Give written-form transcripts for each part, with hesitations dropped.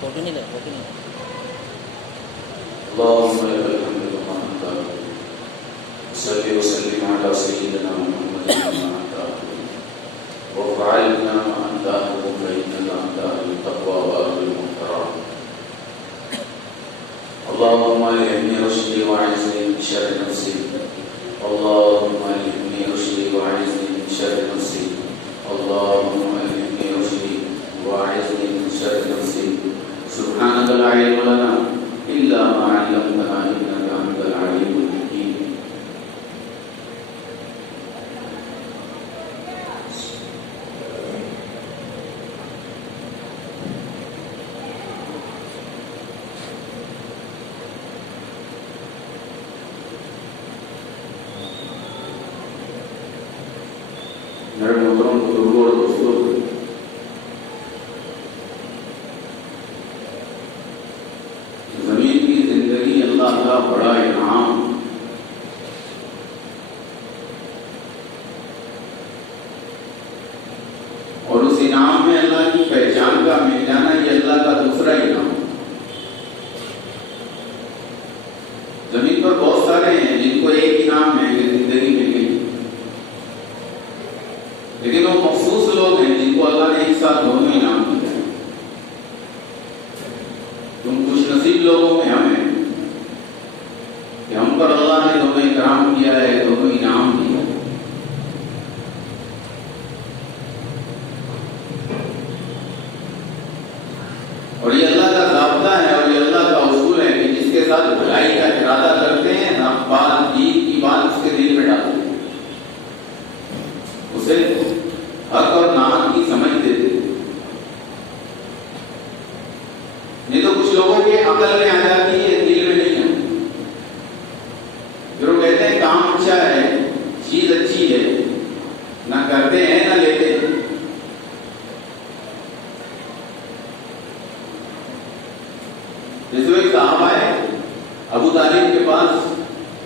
Photo نہیں لے photo نہیں اللهم لك الحمد كما أنت صل وسلم على سيدنا محمد كما أنت وفعلنا ما أنت فإنك أنت أهل التقوى وأهل المحترم اللهم ألهمني رشدي وأعذني من شر نفسي اللهم ألهمني رشدي وأعذني من شر نفسي اللهم ألهمني رشدي وأعذني من شر نفسي سبحانك لا علم لنا إلا ما علمتنا إنك أنت العليم الحكيم میرے محترم بزرگوں اور دوستوں، زمین کی زندگی اللہ کا بڑا انعام، اور اس انعام میں اللہ کی پہچان کا مل جانا یہ اللہ کا دوسرا انعام۔ زمین پر بہت سارے ہیں جن کو ایک انعام ہے کہ زندگی مل گئی، لیکن وہ مخصوص لوگ ہیں جن کو اللہ نے ایک ساتھ دونوں انعام دیے۔ تم خوش نصیب لوگوں میں ہم ہیں کہ ہم پر اللہ نے دونوں اکرام کیا ہے، دونوں انعام دیا ہے۔ اور یہ اللہ کا ضابطہ ہے اور یہ اللہ کا اصول ہے کہ جس کے ساتھ بھلائی کا ارادہ کرتے ہیں ہم بات دین کی بات اس کے دل میں ڈالتے ہیں، اسے حق اور ناحق کی سمجھ دیتے ہیں۔ نہیں تو کچھ لوگوں کے عقل میں آ جاتی ہے، دل میں نہیں ہے۔ پھر وہ کہتے ہیں کام اچھا ہے، چیز اچھی ہے، نہ کرتے ہیں نہ لیتے ہیں۔ جیسے ایک صاحب آئے ابو طالب کے پاس،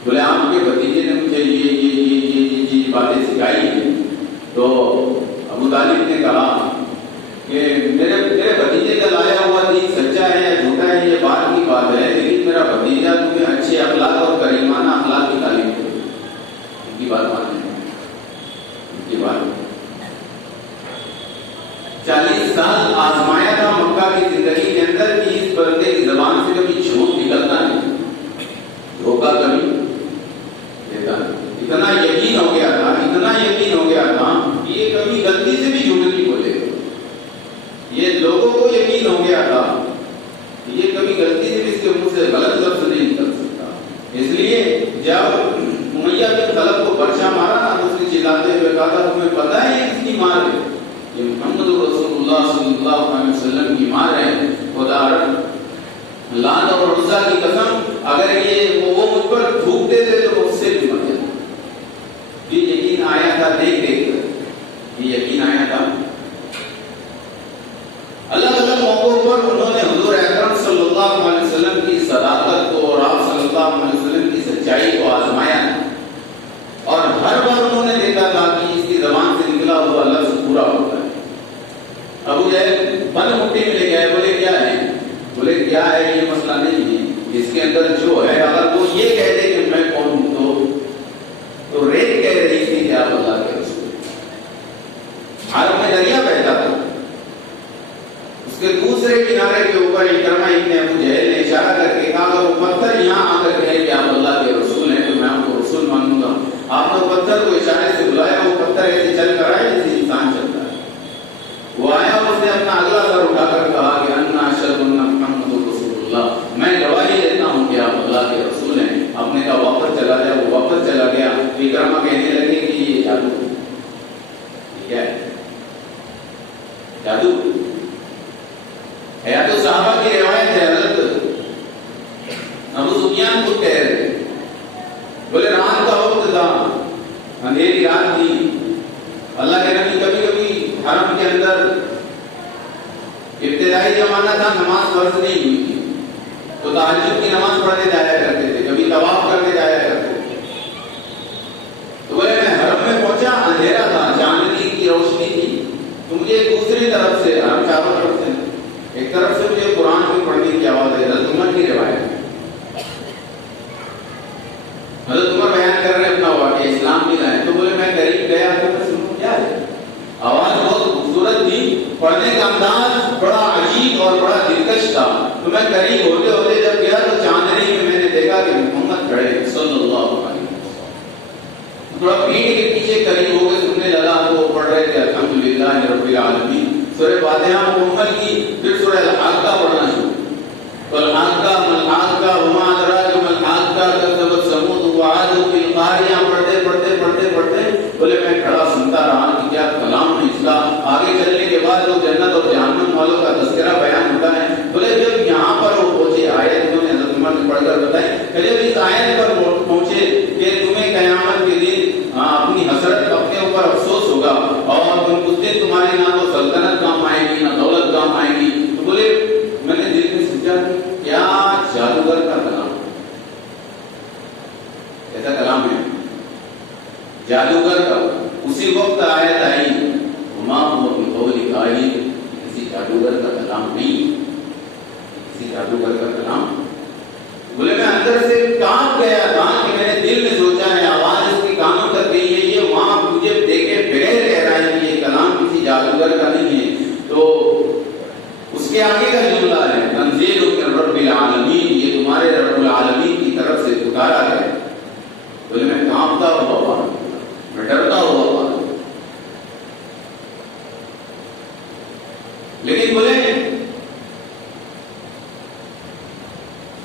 بولے آپ کے بھتیجے نے مجھے یہ باتیں سکھائی ہیں۔ تو ابو طالب نے کہا کہ میرے بھتیجے کا لایا ہوا دین سچا ہے یا جھوٹا ہے یہ بات کی بات ہے، لیکن میرا بھتیجا تمہیں اچھے اخلاق اور کریمانہ اخلاق کی تعلیم دے۔ ان کی بات مانیں، ان کی بات 40 سال آزمایا تھا مکہ کی زندگی کے اندر کہ اس بندے کی زبان سے کبھی جھوٹ نکلتا نہیں، دھوکہ کبھی دیتا نہیں۔ اتنا یقین ہو گیا تھا، اتنا یقین ہو گیا تھا کہ یہ کبھی غلطی سے بھی جھوٹ نہیں بولے گا۔ یہ لوگوں کو یقین ہو گیا تھا کہ یہ کبھی غلطی سے بھی اس کے منہ سے غلط لفظ نہیں نکل سکتا۔ اس لیے جب امیہ بن خلف کو برچا مارا نا تو اس نے چلاتے ہوئے کہا تھا تمہیں پتہ ہے یہ کس کی مار ہے؟ یہ محمد رسول اللہ صلی اللہ علیہ وسلم کی مار ہے۔ خدا لات اور عزا کی قسم اگر یہ وہ مجھ پر تھوک دیتے تو اس سے بھی مر جاتا۔ یہ یقین آیا تھا دیکھ دیکھ کر، یہ یقین آیا تھا۔ الگ الگ موقعوں پر انہوں نے حضور اکرم صلی اللہ علیہ وسلم کی صداقت کو اور آپ صلی اللہ علیہ وسلم کی سچائی کو آزمایا، اور ہر بار انہوں نے دیکھا تھا کہ اس کی زبان سے نکلا ہوا لفظ پورا ہوتا ہے۔ ابو جہل بند مٹی میں لے گئے، بولے کیا ہے؟ بولے کیا ہے یہ مسئلہ نہیں ہے، اس کے اندر جو ہے اگر وہ یہ کہہ دے کہ میں کون ہوں تو ریت کہہ رہی تھی کہ آپ اللہ کے رسول۔ عرب میں دریا بہتا تھا، اس کے دوسرے کنارے کے اوپر اکرمہ ابن ابو جہل نے اشارہ کر کے کہا اگر وہ پتھر یہاں آ کر کہے کہ آپ اللہ کے رسول ہیں تو میں آپ کو رسول مانوں گا۔ آپ نے پتھر کو اشارے سے بلایا، وہ پتھر ایسے چل کر آئے جیسے انسان چلتا ہے۔ وہ آیا اور اس نے اپنا اگلا سر اٹھا کر کہا کہ انا اشهد ان محمد رسول اللہ، میں گواہی دیتا ہوں کہ آپ اللہ کے رسول ہیں۔ آپ نے کہا واپس چلا جائے، وہ واپس چلا گیا۔ اکرمہ کہنے لگے کہ یہ جادو کیا ہے؟ جادو ہے یا تو صحابہ کی روایت ہے، حضرت ابو سفیان خود کہہ رہے بولے رات کا وقت تھا، اندھیری رات تھی، اللہ کے نبی کبھی کبھی حرم کے اندر ابتدائی زمانہ تھا، نماز فرض نہیں ہوئی تھی تو تہجد کی نماز پڑھنے جایا کرتے تھے، کبھی طواف کرنے جایا کرتے تھے۔ تو بولے میں حرم میں پہنچا، اندھیرا تھا، چاندنی کی روشنی تھی، تو مجھے ایک دوسری سورہ فاتحہ مکمل کی، پھر سورہ الحاقہ پڑھنا شروع. تو الحاقہ ملحاقہ وما ادراک ملحاقہ کذبت ثمود وعاد بالقاریہ پڑھتے پڑھتے پڑھتے پڑھتے بولے میں کھڑا سنتا رہا کہ کیا کلام ہے اس کا. آگے چلنے کے بعد وہ جنت اور جہنم والوں کا تذکرہ بیان ہوتا ہے. بولے جب یہاں پر وہ پہنچے آیت انہوں نے حضرت عمر نے پڑھ کر بتائی کہ جب اس آیت پر پہنچے کہ تمہیں قیامت کے دن اپنی حسرت اپنے اوپر افسوس ہوگا اور اس دن تمہارے نہ تو سلطنت کام آئے گی نہ دولت کام آئے گی. تو بولے میں نے دل میں سوچا کیا جادوگر کا کلام، ایسا کلام ہے جادوگر کا. اسی وقت آیت آئی وما هو بقول کاہن، کسی جادوگر کا کلام نہیں، کسی جادوگر کا کلام. بولے میں اندر سے کانپ گیا تھا کہ میں نے دل میں سوچا ہے آواز اس کی کانوں تک گئی ہے، یہ وہاں مجھے دیکھے بغیر کہہ رہا ہے کہ یہ کلام کسی جادوگر کا نہیں ہے. تو اس کے آگے کا جملہ ہے تنزیل من رب العالمین، یہ تمہارے رب العالمین کی طرف سے پکارا ہے. بولے میں کانپتا ہوا پڑھا، میں ڈرتا ہوا پڑھا. لیکن بولے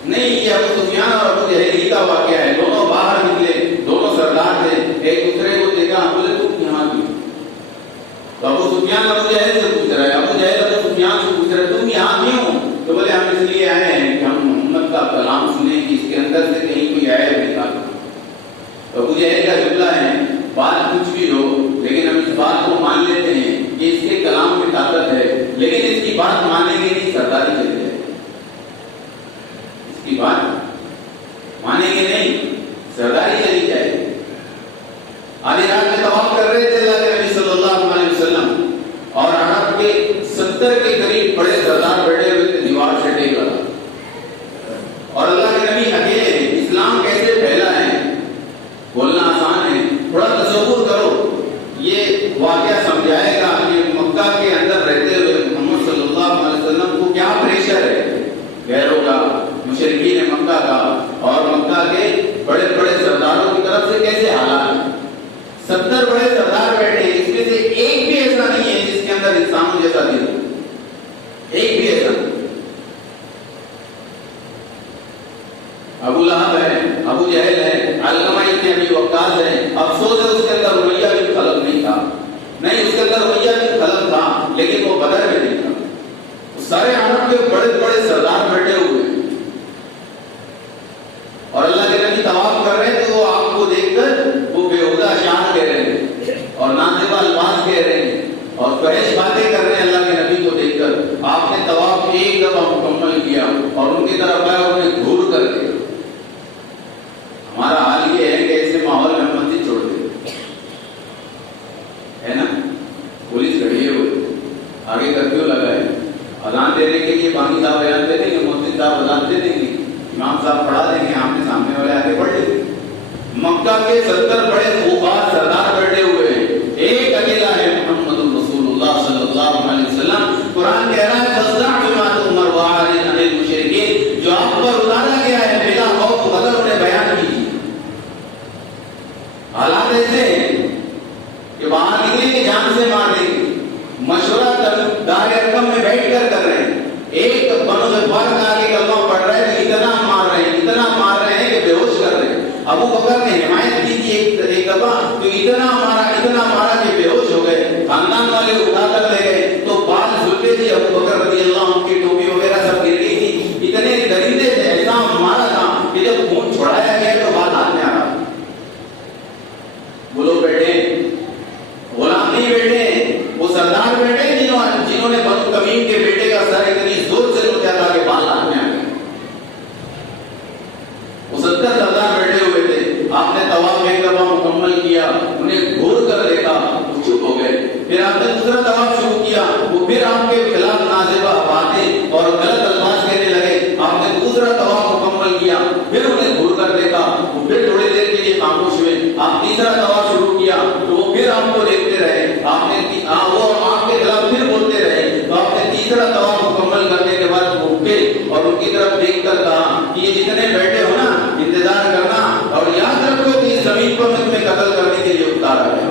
نہیں، یہ ابو سفیان اور ابو جہل کا واقعہ ہے. دونوں باہر نکلے، دونوں سردار تھے، ایک دوسرے کو دیکھا. بولے تم یہاں کیوں؟ تو ابو سفیان ابو جہل سے پوچھ رہا ہے، ابو جہل ابو سفیان سے پوچھ رہا ہے تم یہاں کیوں؟ تو بولے ہم اس لیے آئے ہیں کہ ہم محمد کا کلام سنیں کہ اس کے اندر سے کہیں کوئی عیب نکال. تو ابو جہل کا جملہ ہے بات کچھ بھی ہو لیکن ہم اس بات کو مان لیتے ہیں کہ اس کے کلام میں طاقت ہے، لیکن اس کی بات مانیں گے نہیں، سرداری چلے جائے. اس کی بات مانیں گے نہیں، سرداری چلی جائے. آدھی رات میں طواف کر رہے تھے اللہ کے نبی صلی اللہ علیہ وسلم، اور عرب کے 70 کے قریب بڑے سردار بیٹھے ہوئے تھے دیوار سے ٹیک لگا. اور اللہ کے نبی اکیلے ہیں. اسلام کیسے پھیلا ہے بولنا آسان ہے، تھوڑا تصور کرو. یہ واقعہ سمجھائے گا کہ مکہ کے اندر رہتے ہوئے محمد صلی اللہ علیہ وسلم کو کیا پریشر ہے غیروں کا، مشرکین مکہ کا، اور مکہ کے بڑے بڑے سرداروں کی طرف سے کیسے حالات ہیں. 70 بڑے سردار بیٹھے ہیں، اس میں سے ایک بھی ایسا نہیں ہے جس کے اندر انسانوں جیسا دل ہو، ایک بھی ایسا نہیں. ابو لہب ہے، ابو جہل ہے، علقمہ ابن ابی وقاص ہے. افسوس ہے اس کے اندر رویہ بھی خلق نہیں تھا، نہیں اس کے اندر رویہ بھی خلق تھا لیکن وہ بدر میں نہیں تھا. سارے عرب کے بڑے بڑے سردار بیٹھے ہوئے اور اللہ کے نبی طواف کر رہے تھے. وہ آپ کو دیکھ کر وہ بےہودہ اشعار کہہ رہے ہیں اور نازیبہ الفاظ کہہ رہے ہیں اور فحش باتیں کر رہے ہیں. اللہ کے نبی کو دیکھ کر آپ نے طواف ایک دفعہ مکمل کیا اور ان کی طرف آئے اور انہیں گھور کر کے. ہمارا حال یہ ہے کہ ایسے ماحول میں مسجد چھوڑ دیں ہے نا. پولیس کھڑی ہے، وہ آگے کرفیو لگا ہے، اذان دینے کے لیے بانی صاحب بیان دے دیں گے، مفتی صاحب اذان دے دیں گے، امام صاحب پڑھا دیں گے، آمنے سامنے والے آگے بڑھ لیں گے. مکہ کے 70 بڑے خوبار سردار بیٹھے ہوئے ہیں، ایک اکیلا ہے محمد رسول اللہ صلی اللہ علیہ وسلم. قرآن کہہ رہا ہے فَاصْدَعْ بِمَا تُؤْمَرُ وَأَعْرِضْ عَنِ الْمُشْرِكِينَ، جو آپ پر اتارا گیا ہے بلا خوف قدر انہیں بیان کیجیے. حالات ایسے ہیں کہ باہر نکلیں گے جان سے مار دیں گے. مشورہ دار ارقم میں بیٹھ کر رہے ہیں. ایک بنو غفار کا آگے کلمہ پڑھ رہا ہے کہ اتنا مار رہے ہیں، اتنا مار رہے ہیں کہ بے ہوش کر رہے ہیں. ابو بکر نے حمایت کی تھی ایک دفعہ تو اتنا مارا کہ بے ہوش ہو گئے. خاندان والے اٹھا کر لے گئے تو بال جھلتے تھے ابو بکر رضی اللہ عنہ کی ٹوپی وغیرہ سب گر گئی تھی. اتنے درندے تھے، ایسا مارا تھا کہ جب خون چھوڑایا گیا تو بال ہاتھ میں آ رہا. وہ لوگ بیٹھے غلام نہیں بیٹھے، وہ سردار بیٹھے جنہوں نے بنو تمیم کے بیٹے کا سر اتنی زور سے لوٹا تھا کہ بال ہاتھ میں آ گئے. وہ 70 سردار بیٹھے ہوئے تھے. آپ نے طواف ایک دفعہ مکمل کیا، انہیں گھور کر دیکھا، وہ چپ ہو گئے. پھر آپ نے دوسرا طواف شروع کیا، وہ پھر آپ کے خلاف نازیبہ باتیں اور غلط الفاظ کہنے لگے. آپ نے دوسرا طواف مکمل کیا، پھر انہیں گھور کر دیکھا، وہ پھر تھوڑی دیر کے لیے خاموش ہوئے. آپ تیسرا طواف شروع کیا تو وہ پھر آپ کو دیکھتے رہے. آپ نے وہ آپ کے خلاف پھر بولتے رہے. تو آپ نے تیسرا طواف مکمل کرنے کے بعد وہ اٹھے اور ان کی طرف دیکھ کر کہا کہ یہ جتنے بیٹھے ہو نا انتظار کرنا اور یاد رکھو کہ اس زمین پر میں تمہیں قتل کرنے کے لیے اتارا گیا.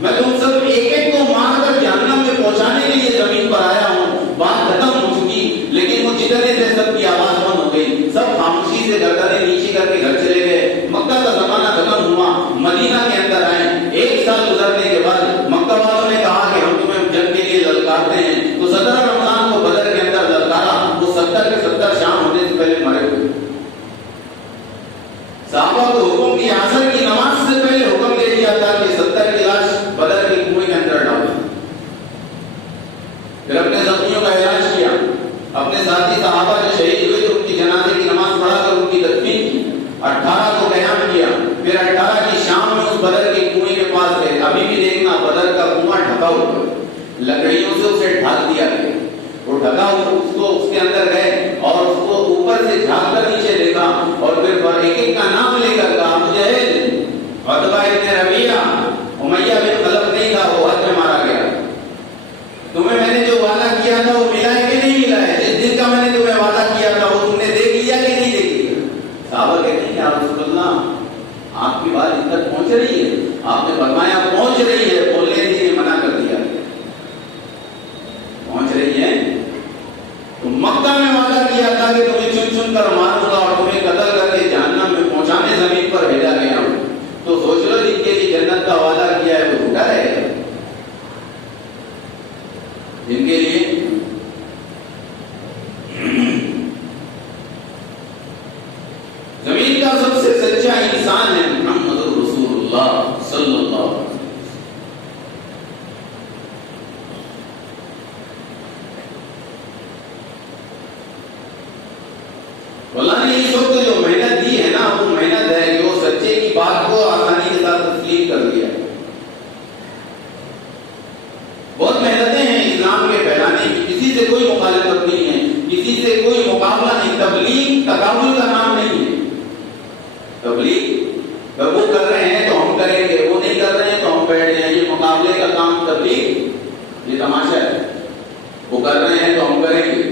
میں تم سب ایک ایک کو مار کر جہنم میں پہنچانے کے لیے زمین پر آیا ہوں، بات ختم ہو چکی، لیکن وہ جتنے تھے سب کی آواز بند ہو گئی، سب خاموشی سے گردنیں نیچی کر کے گھر چلے گئے۔ مکہ کا زمانہ ختم ہوا، مدینہ کے اندر آئے، 1 سال گزرنے کے بعد مکہ والوں نے کہا کہ ہم تمہیں جنگ کے لیے للکارتے ہیں، تو 17 رمضان کو بدر کے اندر للکارا، وہ 70 کے 70 شام ہونے سے پہلے مرے ہوئے۔ صحابہ کو حکم دیا، عصر کی نماز سے پہلے حکم دے دیا تھا کہ 70 کی لاش بدر کے کنویں کے اندر ڈالو۔ پھر اپنے زخمیوں کا علاج کیا، اپنے ساتھی صحابہ جو شہید ہوئے تو ان کی جنازے کی نماز پڑھا کر ان کی تدفین کی۔ 18 کو قیام کیا، پھر 18 کی شام میں اس بدر کے کنویں کے پاس گئے۔ ابھی بھی دیکھنا بدر کا کنواں ڈھکا ہوا، لکڑیوں سے اسے ڈھک دیا گیا، وہ ڈھکا ہوا، اس کے اندر گئے اور اس کو اوپر سے جھانک کر نیچے دیکھا، اور پھر ایک ایک کا نام لے کر کہا، مجاہد، عتبہ ابن ربیعہ، امیہ بن خلف نہیں تھا، وہ حد میں مارا گیا۔ تمہیں میں نے جو وعدہ کیا تھا وہ ملا ہے کہ نہیں ملا ہے؟ جس دن کا میں نے تمہیں وعدہ کیا تھا وہ تم نے دیکھ لیا کہ نہیں دیکھ لیا؟ صحابہ کہتے ہیں یا رسول اللہ، آپ کی بات ان تک پہنچ رہی ہے؟ آپ نے فرمایا پہنچ رہی ہے، بولنے سے یہ منع کر دیا، پہنچ رہی ہے۔ تو مکہ میں وعدہ کیا تھا کہ تمہیں چن چن کر ماروں گا اور تمہیں قتل کر کے جہنم میں پہنچانے زمین پر بھیجا گیا ہوں، تو سوچ لو جن کے لیے جنت کا وعدہ کیا ہے وہ جھوٹا رہے گا؟ جن کے لیے زمین کا سب سے سچا انسان ہے محمد رسول اللہ صلی اللہ علیہ وسلم۔ اللہ نے اس وقت جو محنت دی ہے نا، وہ محنت ہے کہ وہ سچے کی بات کو آسانی کے ساتھ تسلیم کر دیا۔ بہت محنتیں ہیں اسلام کے پھیلانے کی، کسی سے کوئی مخالفت نہیں ہے، کسی سے کوئی مقابلہ نہیں۔ تبلیغ تقابل کا نام نہیں ہے۔ تبلیغ وہ کر رہے ہیں تو ہم کریں گے، وہ نہیں کر رہے ہیں تو ہم بیٹھ جائیں، یہ مقابلے کا کام تبلیغ، یہ تماشا ہے۔ وہ کر رہے ہیں تو ہم کریں گے،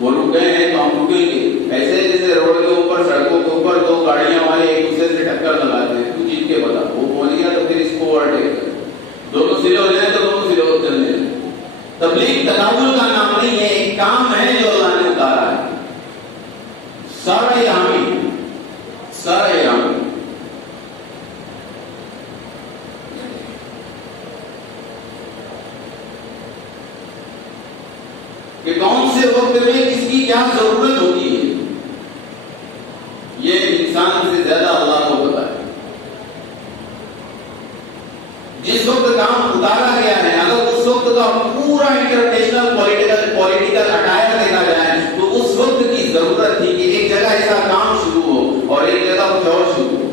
وہ رک گئے ہیں تو ہم رکیں گے۔ ایسے جیسے روڈ کے اوپر، سڑکوں کے اوپر دو گاڑیاں والے ایک دوسرے سے ٹکر لگاتے ہیں، تو جیت کے بتا، وہ پہنچ گیا تو پھر اس کو اوورٹیک کر، دونوں سرے ہو جائیں تو دونوں سرے ہو چلنے لیں۔ تبلیغ تقابل کا نام نہیں ہے، ایک کام ہے جو اللہ نے اتارا ہے۔ سارا یامی، سارا یامی۔ کہ کون سے وقت میں کس کی کیا ضرورت ہوتی ہے، یہ انسان سے زیادہ اللہ کو پتا ہے۔ جس وقت کام اتارا گیا ہے، اگر اس وقت کا پورا انٹرنیشنل پولیٹیکل اٹائر دیکھا جائے تو اس وقت کی ضرورت تھی کہ ایک جگہ ایسا کام شروع ہو اور ایک جگہ کچھ اور شروع ہو۔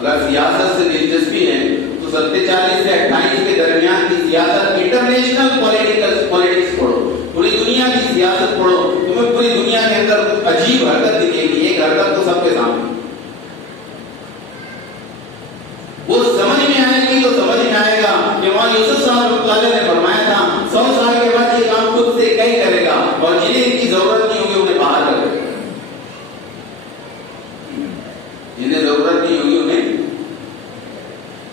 اگر سیاست سے دلچسپی ہے تو 47 سے 28 کے درمیان کی سیاست، انٹرنیشنل پولیٹکس پڑھو، پوری دنیا کی سیاست پڑھو، تمہیں پوری دنیا کے اندر کچھ عجیب حرکت دکھے گی۔ ایک حرکت تو سب کے سامنے، وہ سمجھ میں آئے گی تو سمجھ میں آئے گا کہ وہاں یوسف صاحب اللہ نے فرمایا تھا 100 سال کے بعد یہ کام خود سے کئی کرے گا، اور جنہیں ان کی ضرورت نہیں ہوگی انہیں باہر کر دے گا، جنہیں ضرورت نہیں ہوگی انہیں۔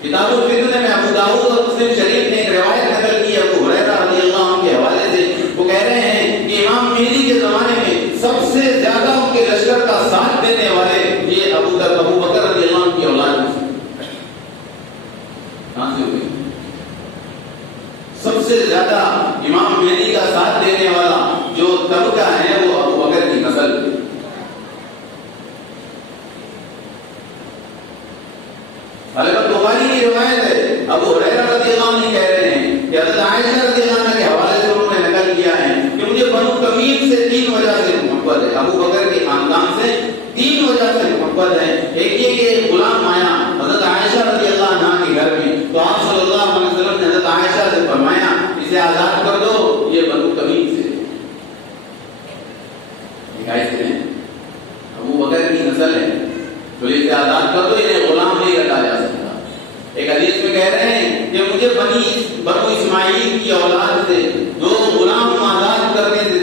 کتاب الفتن میں ابو داؤد اور مسلم شریف نے ایک روایت نقل کی ابو ہریرہ رضی اللہ عنہ کے حوالے سے، وہ کہہ رہے ہیں کہ امام مہدی کے زمانے میں سب سے زیادہ ان کے لشکر کا ساتھ دینے والے یہ ابو بکر رضی اللہ عنہ کی اولاد میں کہاں سے ہوئی؟ سب سے زیادہ امام مہدی کا ساتھ دینے والا جو طبقہ ہے وہ ابو بکر کی نسل ہے۔ حضرت بخاری کی روایت ہے، ابو ہریرہ رضی اللہ عنہ کہہ رہے ہیں کہ حضرت عائشہ رضی اللہ عنہ کے حوالے سے انہوں نے نقل کیا ہے کہ مجھے بنو تمیم سے 3 وجہ سے محبت ہے، ابو بکر کے خاندان سے 3 وجہ سے محبت ہے۔ ایک یہ کہ غلام آیا حضرت عائشہ رضی اللہ عنہ کے گھر میں، تو آپ صلی اللہ علیہ وسلم نے حضرت عائشہ سے فرمایا اسے آزاد کر دو، یہ بنو تمیم سے ابو بکر کی نسل ہے، تو اسے آزاد کر دو، انہیں غلام نہیں رکھا جا سکتا۔ ایک حدیث میں کہہ رہے ہیں کہ مجھے بنو اسماعیل کی اولاد سے 2 غلام آزاد کرنے سے